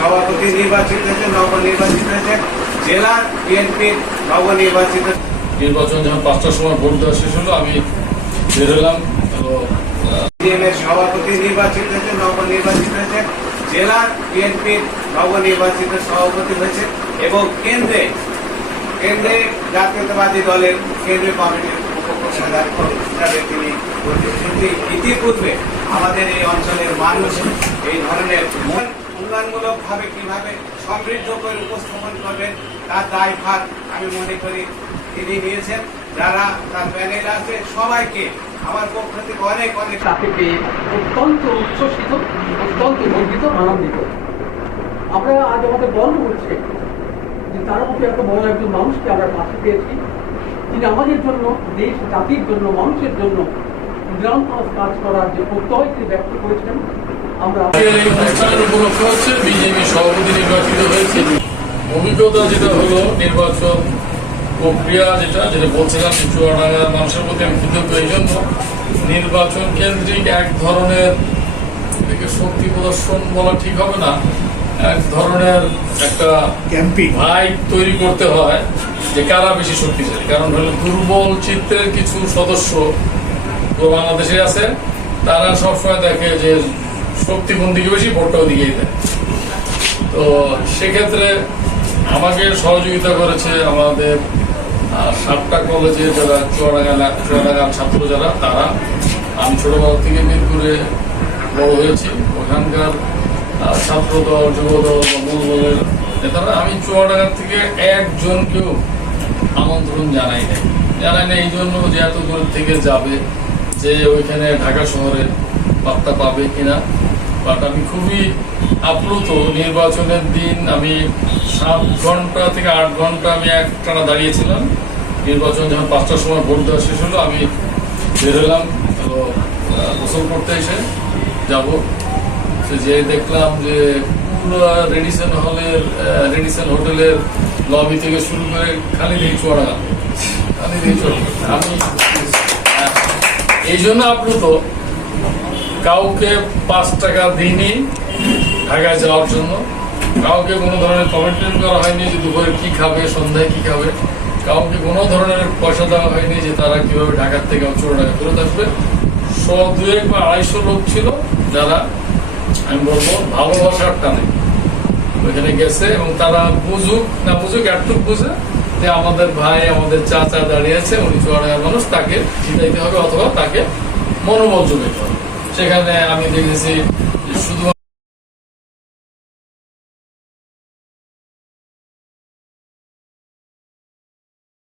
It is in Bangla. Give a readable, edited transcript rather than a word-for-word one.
সভাপতি নির্বাচিত হয়েছে, নবনির্বাচিত হয়েছে, জেলার বিএনপির নবনির্বাচিত। নির্বাচন যখন 5টার সময় ভোট দেওয়া শেষ হলো, আমি বের হলাম। সভাপতি নির্বাচিত হয়েছে, নবনির্বাচিত হয়েছে, জেলার বিএনপির নবনির্বাচিত সভাপতি হয়েছে এবং কেন্দ্রে জাতীয়তাবাদী দলের কেন্দ্রীয় কমিটির উপপ্রধান হিসাবে তিনি। ইতিপূর্বে আমাদের এই অঞ্চলের মানুষ এই ধরনের উন্নয়নমূলক ভাবে কিভাবে সমৃদ্ধ করে উপস্থাপন করবেন তার দায়ভার আমি মনে করি তিনি নিয়েছেন। যারা তার প্যানেল আছে সবাইকে আমার পক্ষ থেকে অনেক অনেক তাকে পেয়ে অত্যন্ত উচ্ছ্বসিত, অত্যন্ত গর্বিত, আনন্দিত। আমরা আজ আমাদের গর্ব হচ্ছে যে তার মতো এত বড় একজন মানুষকে আমরা পাশে পেয়েছি, তিনি আমাদের জন্য, দেশ জাতির জন্য, মানুষের জন্য নিরন্তর কাজ করার যে প্রত্যয় তিনি ব্যক্ত করেছেন। আমরা এই অনুষ্ঠানের উপলক্ষ হচ্ছে বিজেপি সভাপতি নির্বাচিত হয়েছে। অভিজ্ঞতা যেটা হলো নির্বাচন প্রক্রিয়া, যেটা বলছিলাম চুয়াডাঙ্গার মানুষের প্রতি আমি কৃতজ্ঞ। এই জন্য নির্বাচন কেন্দ্রিক এক ধরনের শক্তি প্রদর্শন বলা ঠিক হবে না, এক ধরনের একটা ভাইব তৈরি করতে হয় যে কারা বেশি শক্তিশালী। কারণ হলো দুর্বল চিত্রের কিছু সদস্য বাংলাদেশে আছে, তারা সবসময় দেখে যে শক্তি কোন দিকে বেশি, ভোটটা ওদিকেই দেয়। তো সেক্ষেত্রে আমাকে সহযোগিতা করেছে আমাদের 7টা কলেজে যারা চুয়াডাঙ্গার ছাত্র যারা, তারা। আমি ছোটবেলা থেকে মিরপুরে বড় হয়েছি, ওখানকার ছাত্রদল, যুবদল বা মূল দলের নেতারা। আমি চুয়াডাঙ্গার থেকে একজনকেও আমন্ত্রণ জানাই না এই জন্য যে এত দূর থেকে যাবে, যে ওইখানে ঢাকা শহরে বার্তা পাবে কিনা। বাট আমি খুবই আপ্লুত। নির্বাচনের দিন আমি 7 ঘন্টা থেকে 8 ঘন্টা আমি একটানা দাঁড়িয়েছিলাম। নির্বাচন যখন 5টার সময় ভোট দেওয়া শেষ হলো, আমি বের হলাম গোসল করতে এসে যাব। যে দেখলাম যে পুরো রেডিসন হোটেলের লবি থেকে শুরু করে খালি দেখি চুয়াডাঙ্গা। আমি এই জন্য আপ্লুত। কাউকে 5 টাকা দিইনি ঢাকায় যাওয়ার জন্য, কাউকে কোনো ধরনের কমিটমেন্ট করা হয়নি যে দুপুরে কি খাবে, সন্ধ্যায় কি খাবে, কাউকে কোনো ধরনের পয়সা দেওয়া হয়নি যে তারা কিভাবে ঢাকার থেকে চুয়াডাঙ্গা ফেরত আসবে। 100-200 বা 250 লোক ছিল যারা আমি বলবো ভালোবাসার টানে ওইখানে গেছে এবং তারা বুঝুক না বুঝুক একটুক বুঝে যে আমাদের ভাই, আমাদের চাচা দাঁড়িয়ে আছে, উনি চুয়াডাঙ্গার মানুষ, তাকে জিতাইতে হবে অথবা তাকে মনোবল যোগাইতে হবে। সেখানে আমি দেখেছি শুধু